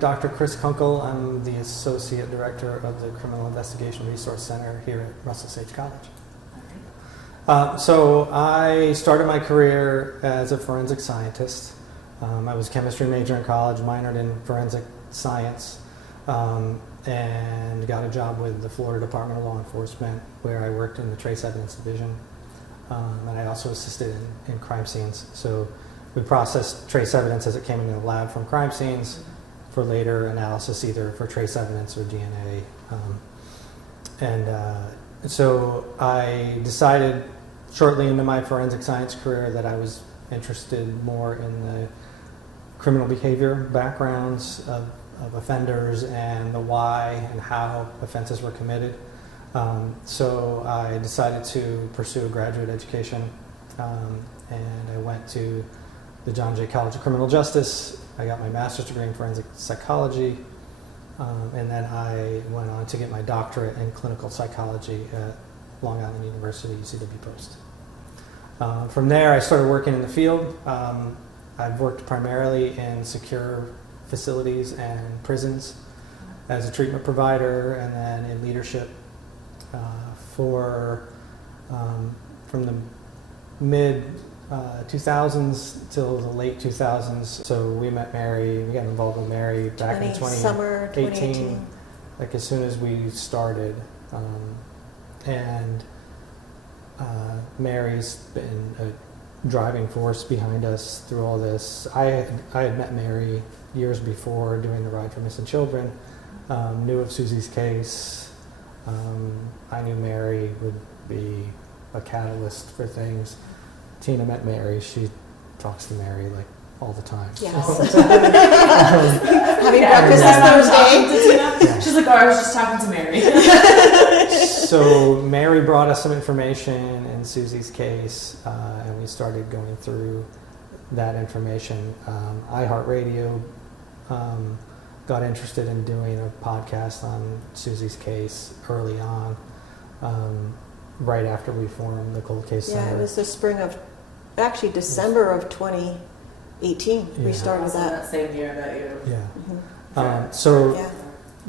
Dr. Chris Kunkle. I'm the Associate Director of the Criminal Investigation Resource Center here at Russell Sage College. So I started my career as a forensic scientist. I was a chemistry major in college, minored in forensic science, and got a job with the Florida Department of Law Enforcement, where I worked in the Trace Evidence Division, and I also assisted in crime scenes. So we processed trace evidence as it came into the lab from crime scenes for later analysis, either for trace evidence or DNA. So I decided shortly into my forensic science career that I was interested more in the criminal behavior backgrounds of offenders and the why and how offenses were committed. So I decided to pursue a graduate education, and I went to the John Jay College of Criminal Justice. I got my master's degree in forensic psychology, and then I went on to get my doctorate in clinical psychology at Long Island University, UCW Post. From there, I started working in the field. I've worked primarily in secure facilities and prisons as a treatment provider, and then in leadership from the mid 2000s till the late 2000s. So we met Mary, we got involved with Mary back in summer 2018. Like as soon as we started. Mary's been a driving force behind us through all this. I had met Mary years before doing the Ride for Missing Children, knew of Susie's case. I knew Mary would be a catalyst for things. Tina met Mary. She talks to Mary like all the time. Yes. Having breakfast this Thursday. Yeah. She's like, oh, I was just talking to Mary. So Mary brought us some information in Susie's case, and we started going through that information. iHeartRadio got interested in doing a podcast on Susie's case early on, right after we formed the Cold Case Center. Yeah, it was the spring of, actually December of 2018. Yeah. We started Also that. same year that you. Yeah. Yeah.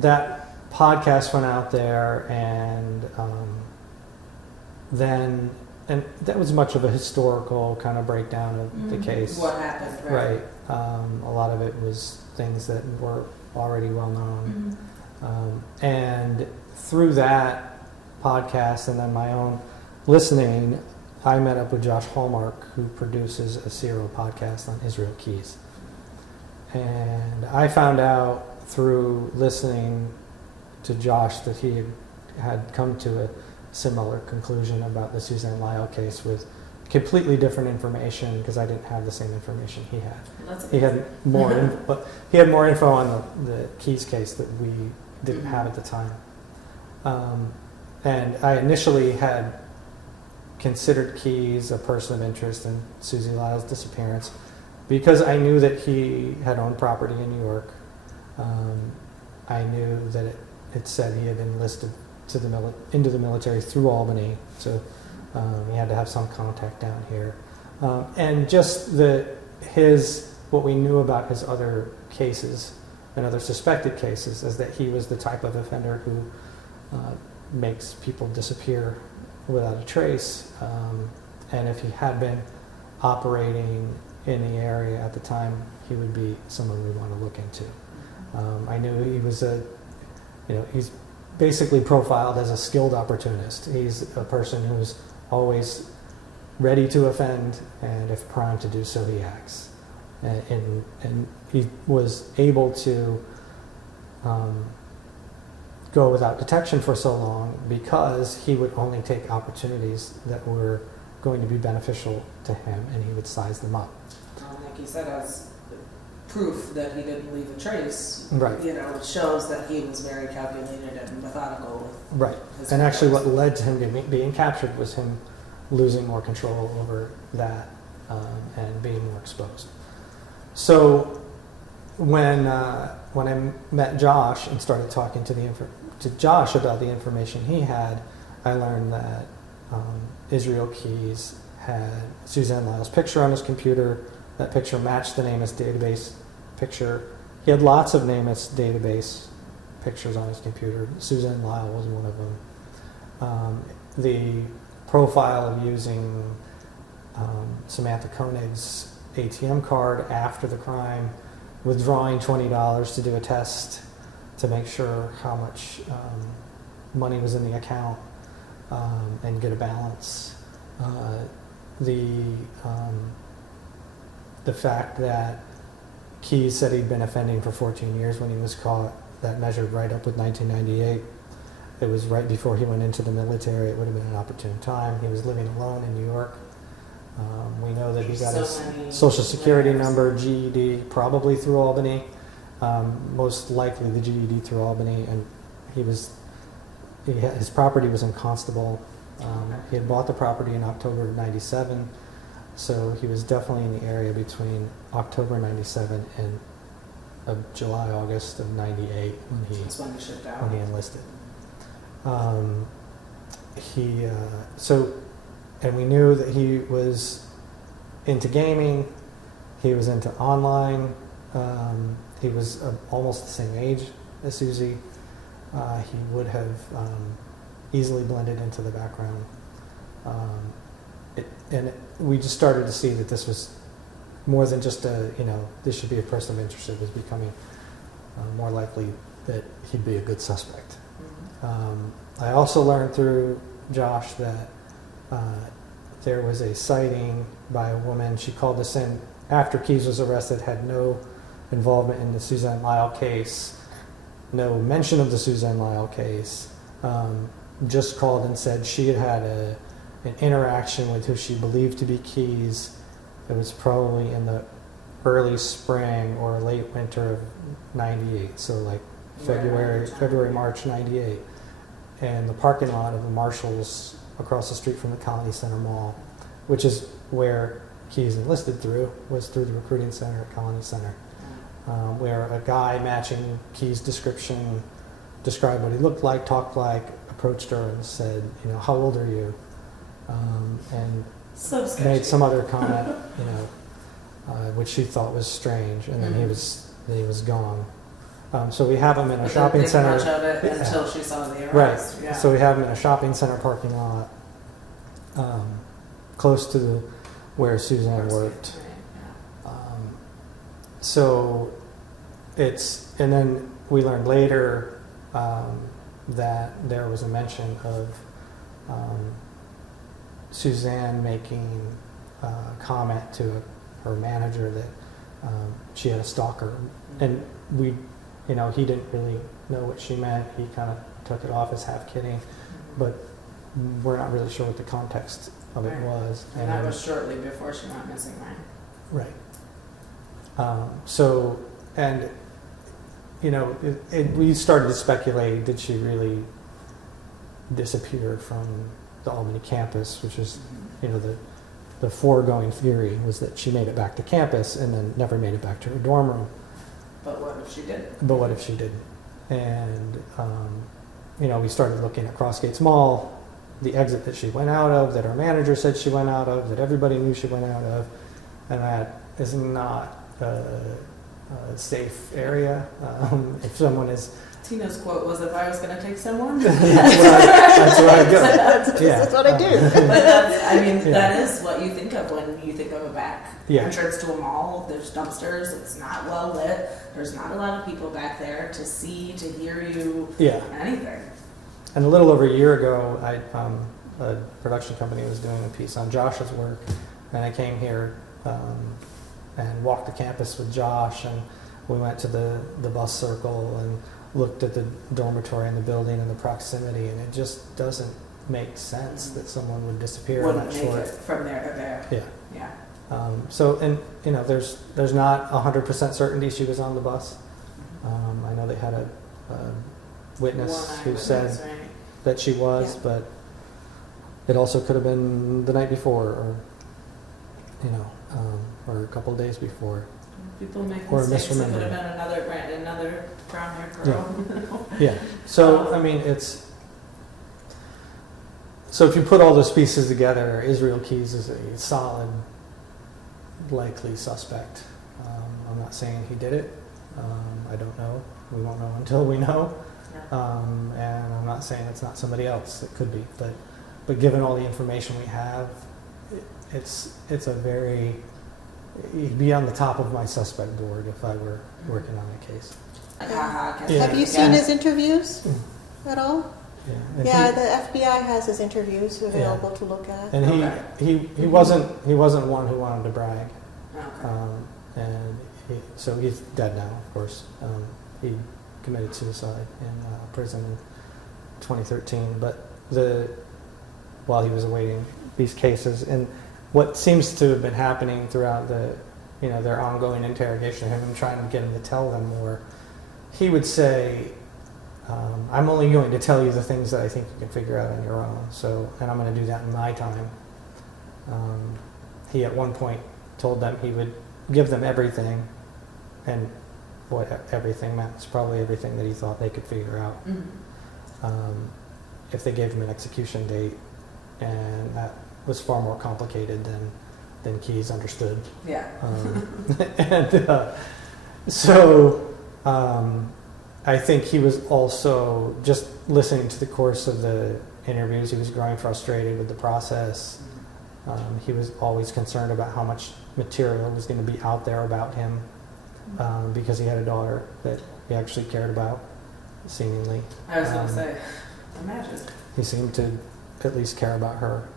That podcast went out there, and that was much of a historical kind of breakdown of the case. What happened, Right. A lot of it was things that were already well known. And through that podcast and then my own listening, I met up with Josh Hallmark, who produces a serial podcast on Israel Keys. And I found out through listening to Josh that he had come to a similar conclusion about the Suzanne Lyall case with completely different information, because I didn't have the same information he had. He had more, he had more info on the Keys case that we didn't have at the time. And I initially had considered Keys a person of interest in Susie Lyall's disappearance because I knew that he had owned property in New York. I knew that it said he had enlisted into the military through Albany, so he had to have some contact down here. And just what we knew about his other cases and other suspected cases is that he was the type of offender who makes people disappear without a trace. And if he had been operating in the area at the time, he would be someone we want to look into. I knew he was he's basically profiled as a skilled opportunist. He's a person who's always ready to offend, and if primed to do so, he acts. And he was able to go without detection for so long because he would only take opportunities that were going to be beneficial to him, and he would size them up. Like you said, as proof that he didn't leave a trace, right? It shows that he was very calculated and methodical. Right. And actually what led to him being captured was him losing more control over that and being more exposed. So when I met Josh and started talking to Josh about the information he had, I learned that Israel Keys had Suzanne Lyall's picture on his computer. That picture matched the name as database picture. he had lots of NamUs database pictures on his computer. Suzanne Lyall was one of them. The profile of using Samantha Koenig's ATM card after the crime, withdrawing $20 to do a test to make sure how much money was in the account and get a balance. The fact that Keyes said he'd been offending for 14 years when he was caught, that measured right up with 1998. It was right before he went into the military. It would have been an opportune time. He was living alone in New York. We know that he got his social security number, GED, probably through Albany. Most likely the GED through Albany, and his property was in Constable. He had bought the property in October of '97, so he was definitely in the area between October '97 and July, August of '98 That's when he shipped out. when he enlisted. And we knew that he was into gaming. He was into online. He was almost the same age as Susie. He would have easily blended into the background. We just started to see that this was more than just this should be a person of interest. It was becoming more likely that he'd be a good suspect. I also learned through Josh that there was a sighting by a woman. She called us in after Keyes was arrested, had no involvement in the Suzanne Lyall case, no mention of the Suzanne Lyall case, just called and said she had had an interaction with who she believed to be Keyes. It was probably in the early spring or late winter of '98, so like February, March '98, and the parking lot of the Marshalls across the street from the Colony Center Mall, which is where Keyes enlisted was through the recruiting center at Colony Center, where a guy matching Keyes' description described what he looked like, talked like, approached her and said, how old are you? And So made some other comment, which she thought was strange, and then he was gone. So we have him in a shopping Didn't center. think much of it until she saw the Right. arrest. Yeah. So we have him in a shopping center parking lot, close to where Suzanne worked. Right, So and then we learned later that there was a mention of Suzanne making a comment to her manager that she had a stalker, and he didn't really know what she meant. He kind of took it off as half kidding, but we're not really sure what the context of it Right. was. And that was shortly before she went missing, right? Right. We started to speculate, did she really disappear from the Albany campus, which is, the foregoing theory was that she made it back to campus and then never made it back to her dorm room. But what if she did? But what if she didn't? And, we started looking at Crossgates Mall, the exit that she went out of, that her manager said she went out of, that everybody knew she went out of, and that is not a safe area. If someone is... Tina's quote was, "If I was going to take someone." That's where I go. That's what I do. But Yeah. that is what you think of when you think of a back Yeah. entrance to a mall. There's dumpsters. It's not well lit. There's not a lot of people back there to see, to hear you, Yeah. anything. And a little over a year ago, a production company was doing a piece on Josh's work, and I came here and walked the campus with Josh, and we went to the bus circle and looked at the dormitory and the building and the proximity, and it just doesn't make sense that someone would disappear in Wouldn't that make short. it from there to there. Yeah. Yeah. There's not 100% certainty she was on the bus. I know they had a witness One who eyewitness, said right? that she was, Yeah. but it also could have been the night before, or a couple of days before. People make Or mistakes. It could misremembering. have been another brown-haired girl. Yeah. So so if you put all those pieces together, Israel Keyes is a solid, likely suspect. I'm not saying he did it. I don't know. We won't know until we know. Yeah. And I'm not saying it's not somebody else. It could be, but given all the information we have, it's a very, he'd be on the top of my suspect board if I were working on a case. Yeah. Have you seen his interviews at all? Yeah, and Yeah, the FBI has his interviews available to look at. And he wasn't one who wanted to brag. Okay. And so he's dead now, of course. He committed suicide in prison in 2013. But while he was awaiting these cases, and what seems to have been happening throughout their ongoing interrogation of him and trying to get him to tell them more, he would say, "I'm only going to tell you the things that I think you can figure out on your own. So, and I'm going to do that in my time." He at one point told them he would give them everything, and what everything meant was probably everything that he thought they could figure out. If they gave him an execution date, and that was far more complicated than Keyes understood. Yeah. And so I think he was also, just listening to the course of the interviews, he was growing frustrated with the process. He was always concerned about how much material was going to be out there about him, because he had a daughter that he actually cared about, seemingly. I was going to say, imagine. He seemed to at least care about her.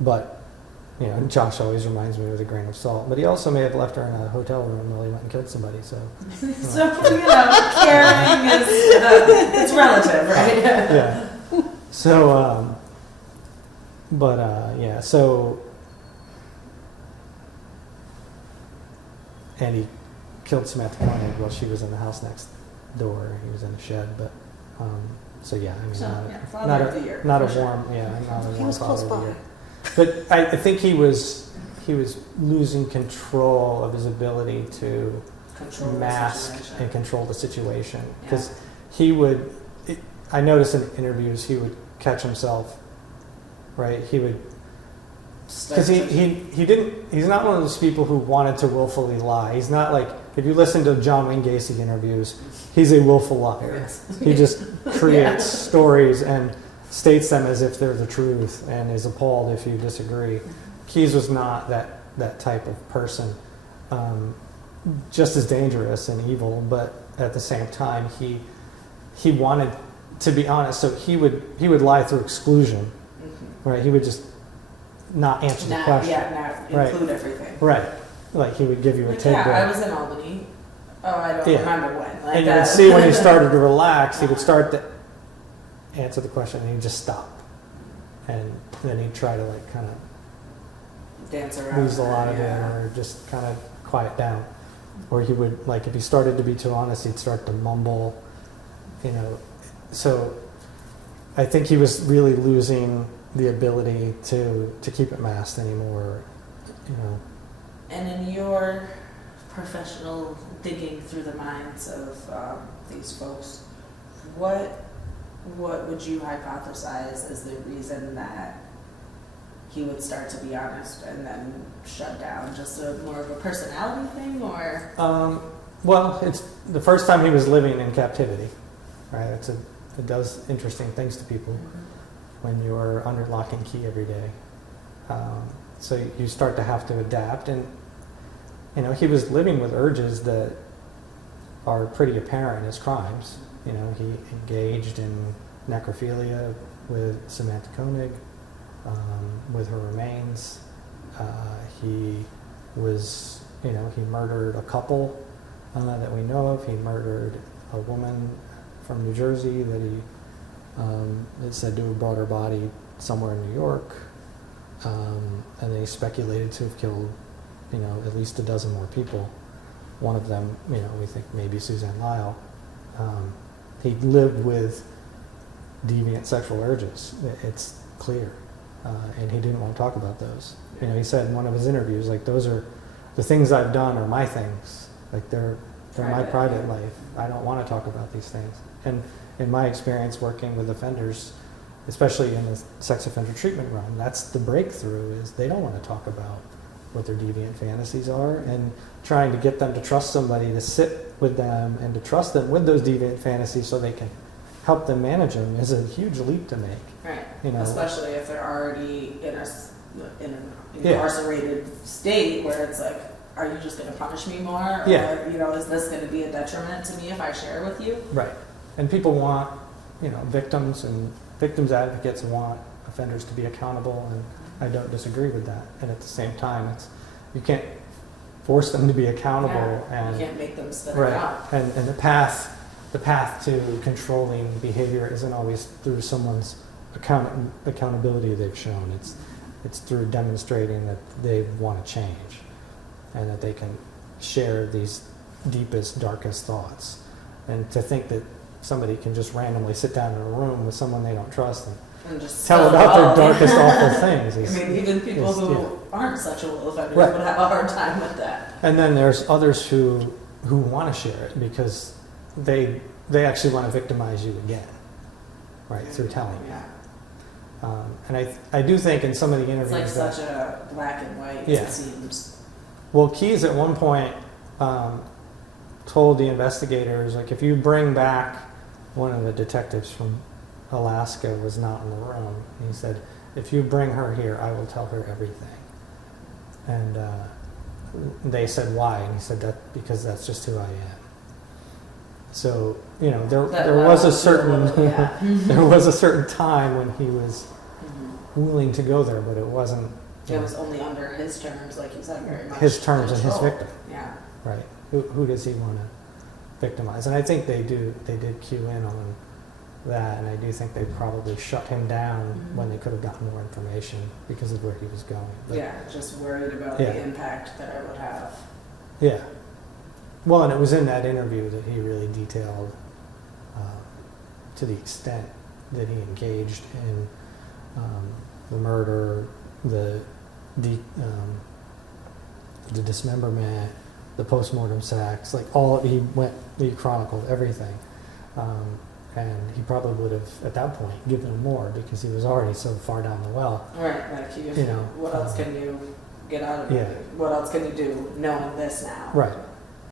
But, Josh always reminds me with a grain of salt. But he also may have left her in a hotel room while he went and killed somebody. So, So, caring is, it's relative, right? yeah. So, yeah, so, and he killed Samantha Koenig while she was in the house next door. He was in a shed, but, so yeah, I mean, Father of the year. not a for warm, yeah, not a warm He was close father of the by. year. But I think he was losing control of his ability to Control the mask situation. and control the situation, because he would. I noticed in interviews he would catch himself. Right, he would, because he didn't. He's not one of those people who wanted to willfully lie. He's not like, if you listen to John Wayne Gacy interviews, he's a willful liar. Yes. He just creates stories and states them as if they're the truth and is appalled if you disagree. Keyes was not that type of person. Just as dangerous and evil, but at the same time, he wanted to be honest. So he would lie through exclusion. Right, he would just not answer the question. Yeah, not include everything. Right, like he would give you a tidbit. Yeah, I was in Albany. Oh, I don't remember when. Like And you would see when he started to relax, he would start to answer the question and he'd just stop. And then he'd try to kind of dance around. lose a lot of it or just kind of quiet down. Or he would, if he started to be too honest, he'd start to mumble, So I think he was really losing the ability to keep it masked anymore, And in your professional digging through the minds of these folks, what would you hypothesize as the reason that he would start to be honest and then shut down? Just more of a personality thing, or? Well, it's the first time he was living in captivity, right? It does interesting things to people. When you're under lock and key every day. So you start to have to adapt. And, he was living with urges that are pretty apparent in his crimes. He engaged in necrophilia with Samantha Koenig, with her remains. He was, he murdered a couple that we know of. He murdered a woman from New Jersey that he it's said to have brought her body somewhere in New York, and then he speculated to have killed, at least a dozen more people. One of them, we think maybe Suzanne Lyall. He lived with deviant sexual urges. It's clear, and he didn't want to talk about those. He said in one of his interviews, those are the things I've done are my things. They're my private life. I don't want to talk about these things. And in my experience working with offenders, especially in the sex offender treatment run, that's the breakthrough, is they don't want to talk about what their deviant fantasies are, and trying to get them to trust somebody to sit with them and to trust them with those deviant fantasies so they can help them manage them is a huge leap to make. Right. You know, Especially if they're already in an Yeah. incarcerated state where it's like, are you just going to punish me more? Or, Yeah. you know, is this going to be a detriment to me if I share with you? right. And people want, you know, victims and victims advocates want offenders to be accountable, and I don't disagree with that. And at the same time, you can't force them to be accountable, Yeah. and You can't make them spit it right. out. And the path to controlling behavior isn't always through someone's accountability they've shown. It's through demonstrating that they want to change and that they can share these deepest, darkest thoughts. And to think that somebody can just randomly sit down in a room with someone they don't trust and just tell spell it about out. their darkest, awful things. I mean, even people is- who yeah. aren't sexual offenders Right. would have a hard time with that. And then there's others who want to share it because they actually want to victimize you again, right, through telling you. Yeah. And I do think in some of the It's interviews like that, such a black and white, Yeah. it seems. well, Keyes at one point told the investigators, like, if you bring back one of the detectives from Alaska was not in the room, he said, if you bring her here, I will tell her everything. And they said, why? And he said, that because that's just who I am. So, you know, there was a certain Yeah. there was a certain time when he was Mhm. willing to go there, but it wasn't It was only under his terms, like you said, very much. his terms and his control. victim, Yeah. right? Who does he want to victimize? And I think they did cue in on that, and I do think they probably shut him down Mhm. when they could have gotten more information because of where he was going. But, Yeah, just worried about Yeah. the impact that it would have. yeah. Well, and it was in that interview that he really detailed to the extent that he engaged in the murder, the dismemberment, the postmortem sex, like he chronicled everything. And he probably would have, at that point, given him more because he was already so far down the well. Right, like You know, what else can you get out of yeah. it? What else can you do knowing this now? Right.